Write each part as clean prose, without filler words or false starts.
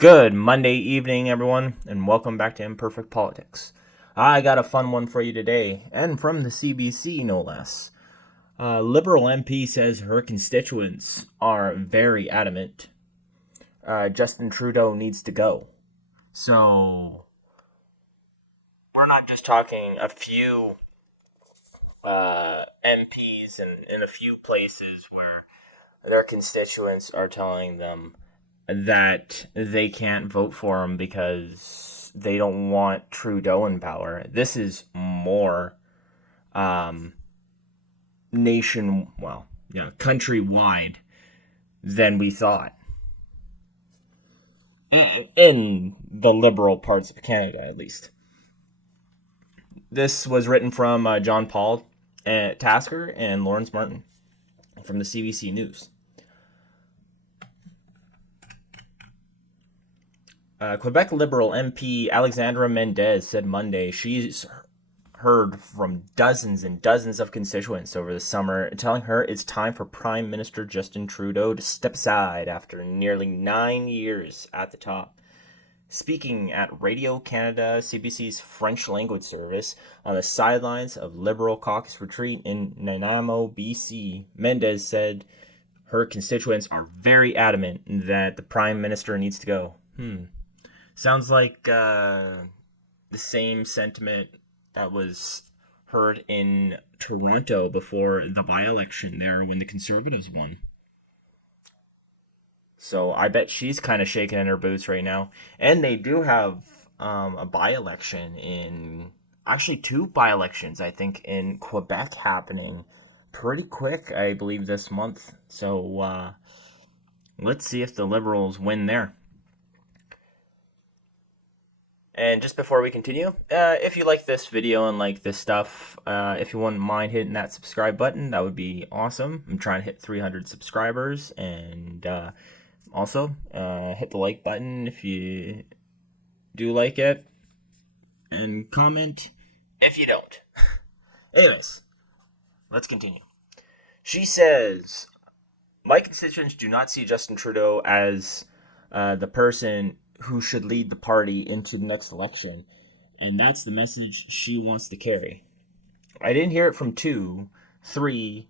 Good Monday evening, everyone, and welcome back to Imperfect Politics. I got a fun one for you today, and from the CBC, no less. Liberal MP says her constituents are very adamant. Justin Trudeau needs to go. So, we're not just talking a few MPs in a few places where their constituents are telling them that they can't vote for him because they don't want Trudeau in power. This is more countrywide than we thought. In the liberal parts of Canada, at least. This was written from John Paul Tasker and Lawrence Martin from the CBC News. Quebec Liberal MP Alexandra Mendez said Monday she's heard from dozens and dozens of constituents over the summer telling her it's time for Prime Minister Justin Trudeau to step aside after nearly 9 years at the top. Speaking at Radio Canada CBC's French language service on the sidelines of Liberal caucus retreat in Nanaimo, BC, Mendez said her constituents are very adamant that the Prime Minister needs to go. Sounds like the same sentiment that was heard in Toronto before the by-election there when the Conservatives won. So I bet she's kind of shaking in her boots right now. And they do have a by-election actually 2 by-elections, I think, in Quebec happening pretty quick, I believe, this month. So let's see if the Liberals win there. And just before we continue, if you like this video and like this stuff, if you wouldn't mind hitting that subscribe button, that would be awesome. I'm trying to hit 300 subscribers, and also hit the like button if you do like it, and comment if you don't. Anyways, let's continue. She says, my constituents do not see Justin Trudeau as the person who should lead the party into the next election, and that's the message she wants to carry. I didn't hear it from 2, 3,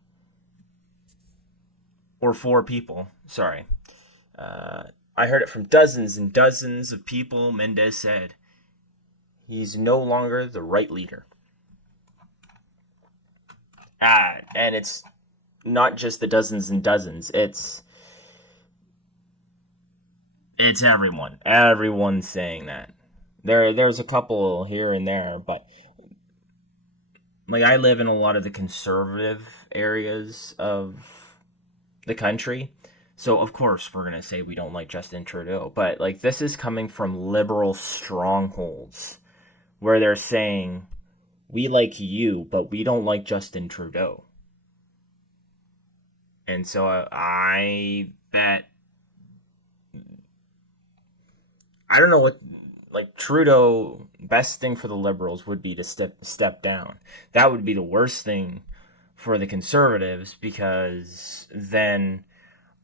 or 4 people. Sorry. I heard it from dozens and dozens of people. Mendez said he's no longer the right leader. And it's not just the dozens and dozens. It's everyone. Everyone's saying that. There's a couple here and there, but like I live in a lot of the conservative areas of the country. So of course we're gonna say we don't like Justin Trudeau, but like this is coming from liberal strongholds where they're saying we like you, but we don't like Justin Trudeau. And so I bet, I don't know what, like Trudeau, best thing for the Liberals would be to step down. That would be the worst thing for the Conservatives, because then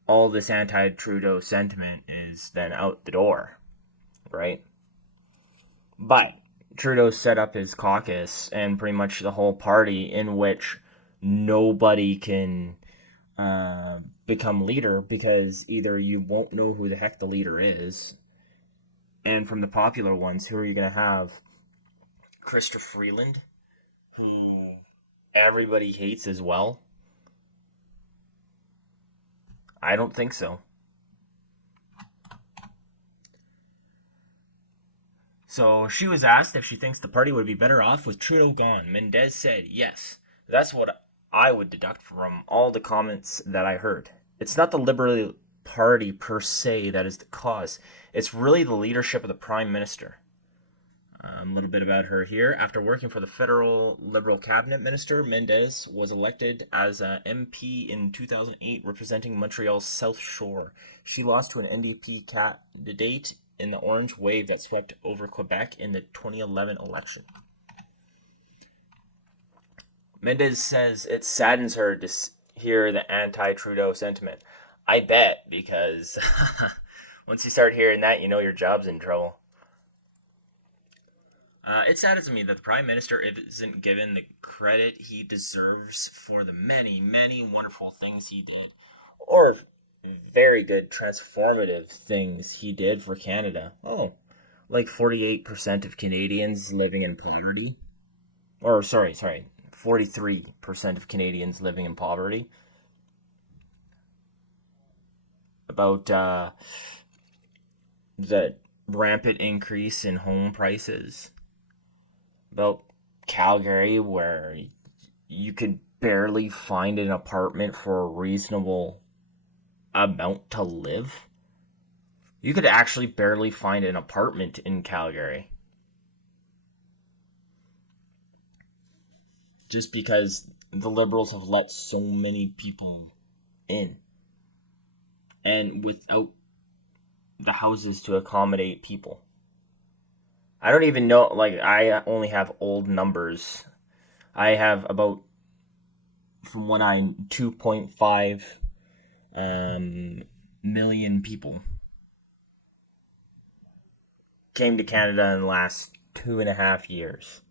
all this anti-Trudeau sentiment is then out the door, right? But Trudeau set up his caucus and pretty much the whole party in which nobody can become leader, because either you won't know who the heck the leader is, and from the popular ones, who are you going to have? Chrystia Freeland, who everybody hates as well? I don't think so. So she was asked if she thinks the party would be better off with Trudeau gone. Mendez said yes. That's what I would deduct from all the comments that I heard. It's not the Liberal Party per se that is the cause. It's really the leadership of the Prime Minister. A little bit about her here. After working for the federal Liberal cabinet minister, Mendez was elected as an MP in 2008, representing Montreal's South Shore. She lost to an NDP candidate in the orange wave that swept over Quebec in the 2011 election. Mendez says it saddens her to hear the anti-Trudeau sentiment. I bet, because Once you start hearing that, you know your job's in trouble. It saddens me that the Prime Minister isn't given the credit he deserves for the many, many wonderful things he did, or very good transformative things he did for Canada. Oh, like 48% of Canadians living in poverty. Or, sorry, 43% of Canadians living in poverty. About the rampant increase in home prices. About Calgary, where you could barely find an apartment for a reasonable amount to live. You could actually barely find an apartment in Calgary. Just because the Liberals have let so many people in. And without the houses to accommodate people. I don't even know, like, I only have old numbers. I have about, from when I, 2.5 million people came to Canada in the last 2.5 years.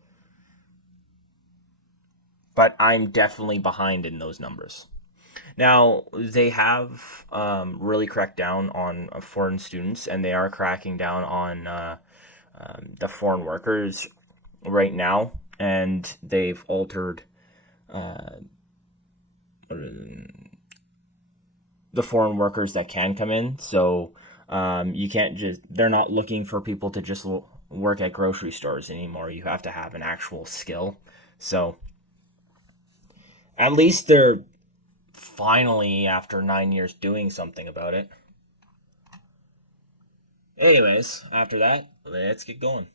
But I'm definitely behind in those numbers. Now, they have really cracked down on foreign students, and they are cracking down on the foreign workers right now, and they've altered the foreign workers that can come in. So you can't just, they're not looking for people to just work at grocery stores anymore. You have to have an actual skill. So at least they're finally, after 9 years, doing something about it. Anyways, after that, let's get going.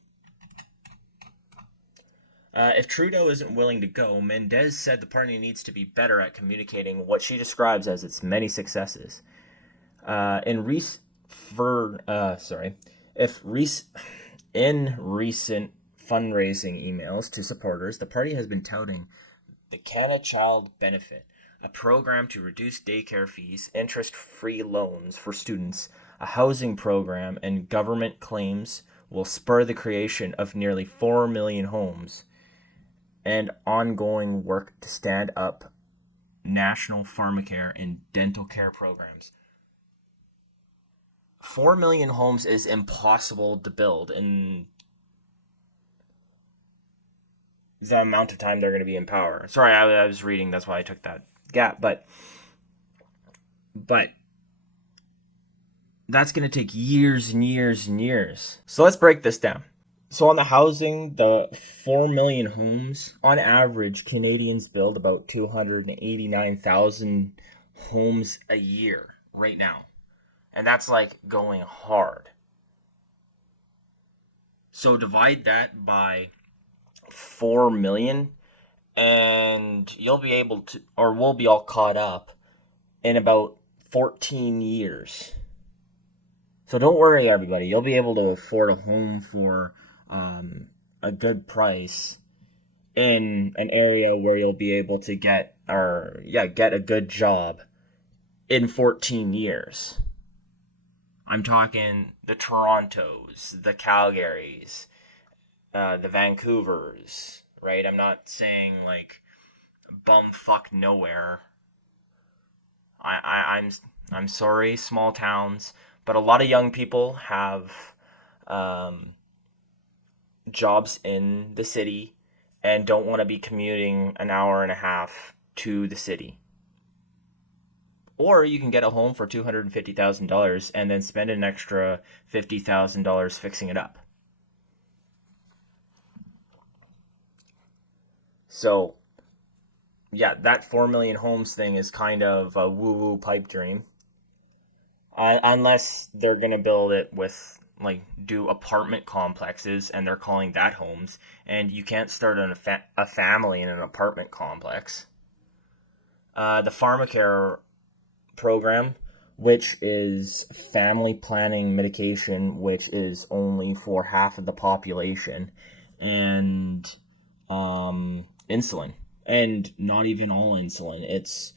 If Trudeau isn't willing to go, Mendez said the party needs to be better at communicating what she describes as its many successes. In recent fundraising emails to supporters, the party has been touting the Canada Child Benefit, a program to reduce daycare fees, interest-free loans for students, a housing program, and government claims will spur the creation of nearly 4 million homes, and ongoing work to stand up national pharmacare and dental care programs. 4 million homes is impossible to build in the amount of time they're going to be in power. Sorry, I was reading, that's why I took that gap, but that's going to take years and years and years. So let's break this down. So on the housing, the 4 million homes, on average, Canadians build about 289,000 homes a year right now. And that's like going hard. So divide that by 4 million and you'll be able to, or we'll be all caught up in about 14 years. So don't worry, everybody. You'll be able to afford a home for a good price in an area where you'll be able to get a good job in 14 years. I'm talking the Torontos, the Calgarys, the Vancouvers, right? I'm not saying like bumfuck nowhere. I'm sorry, small towns, but a lot of young people have jobs in the city and don't want to be commuting an hour and a half to the city. Or you can get a home for $250,000 and then spend an extra $50,000 fixing it up. So, yeah, that 4 million homes thing is kind of a woo-woo pipe dream. Unless they're going to build it with, like, do apartment complexes and they're calling that homes. And you can't start a family in an apartment complex. The pharmacare program, which is family planning medication, which is only for half of the population, and insulin, and not even all insulin. It's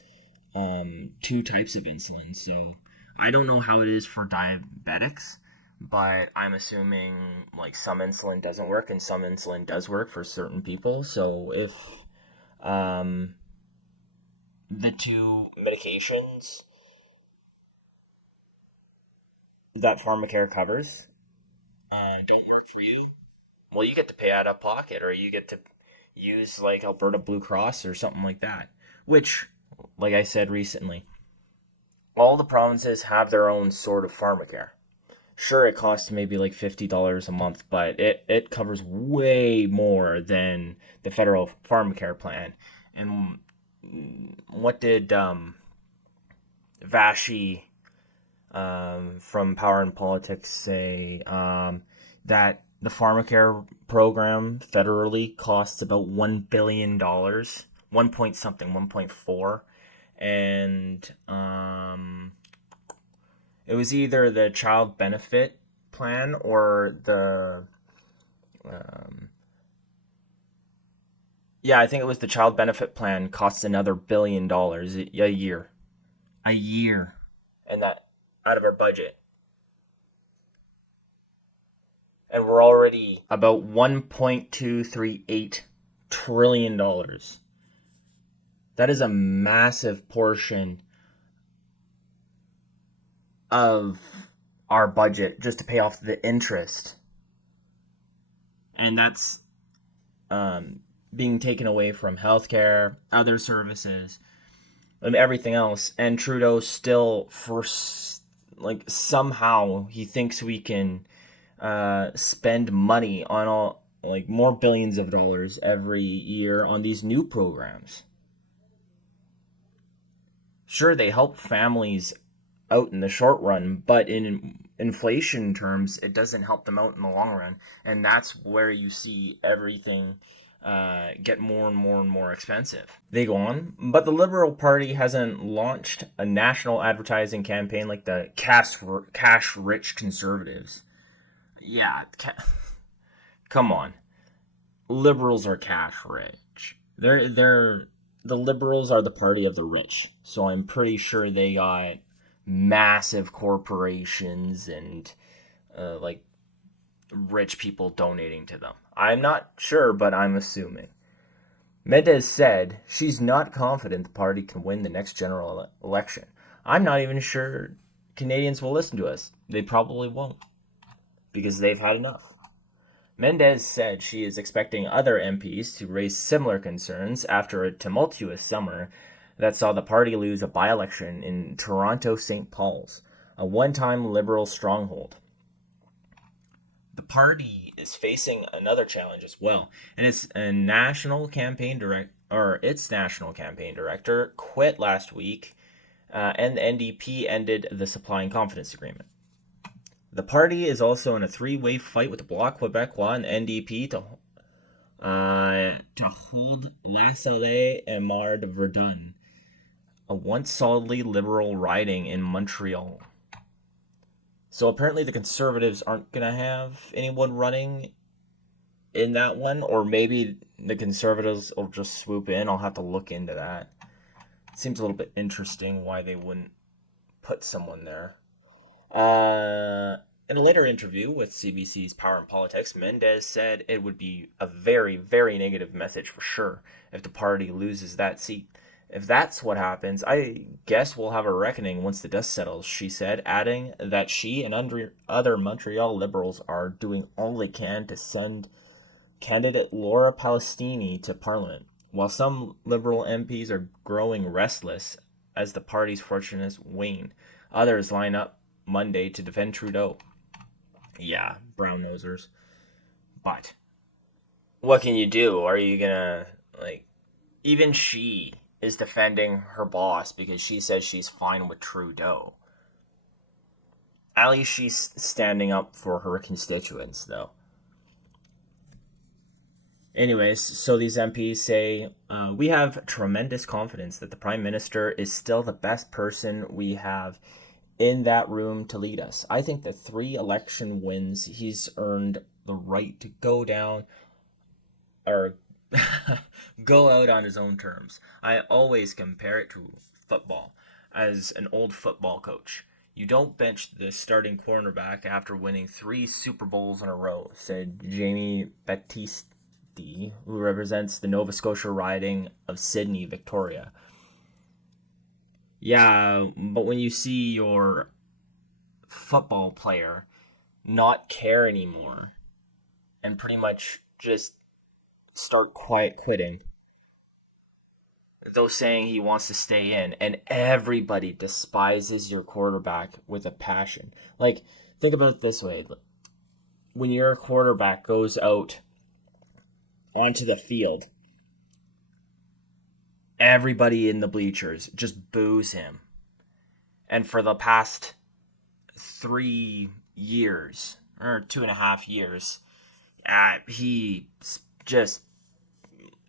2 types of insulin. So I don't know how it is for diabetics, but I'm assuming like some insulin doesn't work and some insulin does work for certain people. So if um, the two medications that pharmacare covers don't work for you, well, you get to pay out of pocket, or you get to use like Alberta Blue Cross or something like that. Which, like I said recently, all the provinces have their own sort of pharmacare. Sure, it costs maybe like $50 a month, but it covers way more than the federal pharmacare plan. And what did Vashi from Power and Politics say? That the pharmacare program federally costs about $1 billion, one point something, 1.4, and it was either the child benefit plan or the um, yeah, I think it was the child benefit plan costs another $1 billion a year, a year, and that out of our budget, and we're already about $1.238 trillion. That is a massive portion of our budget just to pay off the interest, and that's being taken away from healthcare, other services, and everything else. And Trudeau still, for like somehow, he thinks we can spend money on all like more billions of dollars every year on these new programs. Sure, they help families out in the short run, but in inflation terms, it doesn't help them out in the long run. And that's where you see everything get more and more and more expensive. They go on, but the Liberal Party hasn't launched a national advertising campaign like the cash rich conservatives. Yeah, come on. Liberals are cash rich. They're the liberals are the party of the rich. So I'm pretty sure they got massive corporations and like rich people donating to them. I'm not sure, but I'm assuming. Mendez said she's not confident the party can win the next general election. I'm not even sure Canadians will listen to us. They probably won't, because they've had enough. Mendez said she is expecting other MPs to raise similar concerns after a tumultuous summer that saw the party lose a by-election in Toronto St. Paul's, a one-time Liberal stronghold. The party is facing another challenge as well, and its national campaign director quit last week, and the NDP ended the supply and confidence agreement. The party is also in a three-way fight with the Bloc Québécois and NDP to hold La Salle and Mar de Verdun, a once solidly Liberal riding in Montreal. So apparently the Conservatives aren't going to have anyone running in that one, or maybe the Conservatives will just swoop in. I'll have to look into that. It seems a little bit interesting why they wouldn't put someone there. In a later interview with CBC's Power and Politics, Mendez said it would be a very, very negative message for sure if the party loses that seat. If that's what happens, I guess we'll have a reckoning once the dust settles, she said, adding that she and other Montreal Liberals are doing all they can to send candidate Laura Palestini to Parliament, while some Liberal MPs are growing restless as the party's fortunes wane. Others line up Monday to defend Trudeau. Yeah, brown nosers. But what can you do? Are you gonna, like, even she is defending her boss because she says she's fine with Trudeau. At least she's standing up for her constituents, though. Anyways, so these MPs say, we have tremendous confidence that the Prime Minister is still the best person we have in that room to lead us. I think that 3 election wins, he's earned the right to go down or go out on his own terms. I always compare it to football. As an old football coach, You don't bench the starting cornerback after winning 3 Super Bowls in a row, said Jamie Baptiste, who represents the Nova Scotia riding of Sydney, Victoria. Yeah, but when you see your football player not care anymore and pretty much just start quiet quitting, though saying he wants to stay in, and everybody despises your quarterback with a passion. Like, think about it this way: when your quarterback goes out onto the field, everybody in the bleachers just boos him. And for the past 3 years, or 2.5 years, he just,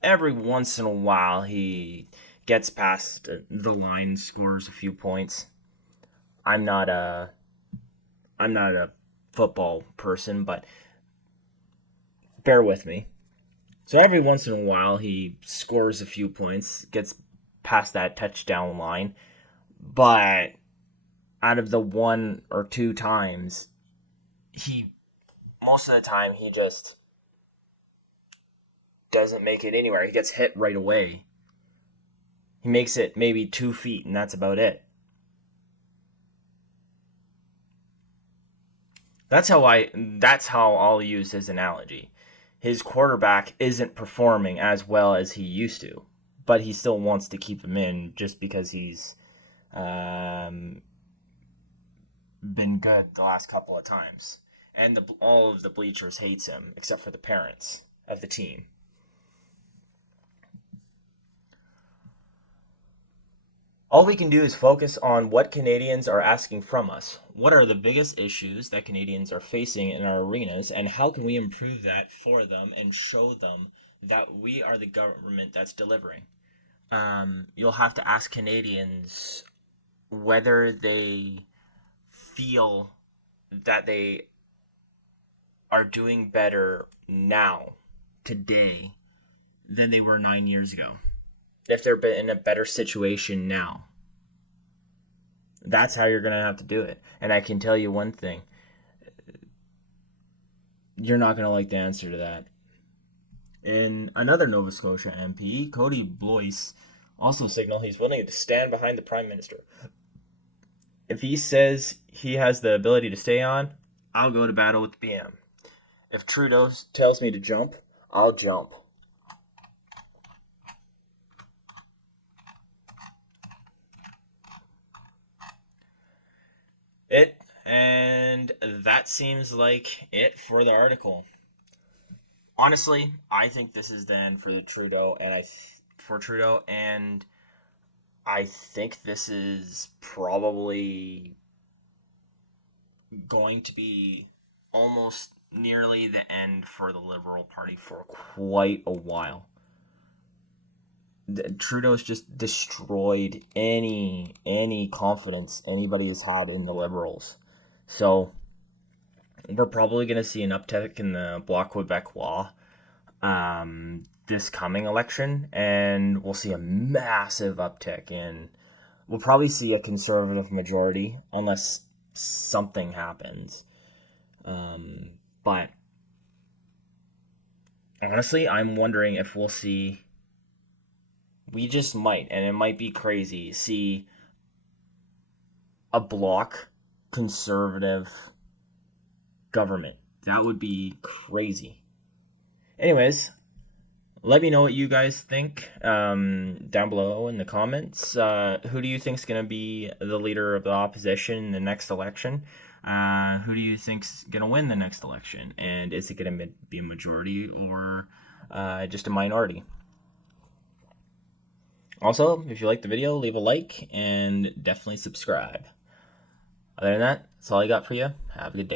every once in a while, he gets past the line, scores a few points. I'm not a football person, but bear with me. So every once in a while, he scores a few points, gets past that touchdown line, but out of the 1 or 2 times, most of the time, he just doesn't make it anywhere. He gets hit right away. He makes it maybe 2 feet, and that's about it. That's how I'll use his analogy. His quarterback isn't performing as well as he used to, but he still wants to keep him in just because he's been good the last couple of times. And all of the bleachers hates him, except for the parents of the team. All we can do is focus on what Canadians are asking from us. What are the biggest issues that Canadians are facing in our arenas, and how can we improve that for them and show them that we are the government that's delivering? You'll have to ask Canadians whether they feel that they are doing better now, today, than they were 9 years ago. If they're in a better situation now. That's how you're going to have to do it. And I can tell you one thing. You're not going to like the answer to that. And another Nova Scotia MP, Cody Blois, also signaled he's willing to stand behind the Prime Minister. If he says he has the ability to stay on, I'll go to battle with the PM. If Trudeau tells me to jump, I'll jump. And that seems like it for the article. Honestly, I think this is the end for Trudeau, and I think this is probably going to be almost nearly the end for the Liberal Party for quite a while. Trudeau's just destroyed any confidence anybody has had in the Liberals. So we're probably going to see an uptick in the Bloc Québécois this coming election, and we'll see a massive uptick in. We'll probably see a Conservative majority unless something happens. But honestly, I'm wondering if we'll see. We just might, and it might be crazy, see a Bloc Conservative government. That would be crazy. Anyways, let me know what you guys think down below in the comments. Who do you think is going to be the leader of the opposition in the next election? Who do you think's going to win the next election? And is it going to be a majority or just a minority? Also, if you liked the video, leave a like and definitely subscribe. Other than that, that's all I got for you. Have a good day.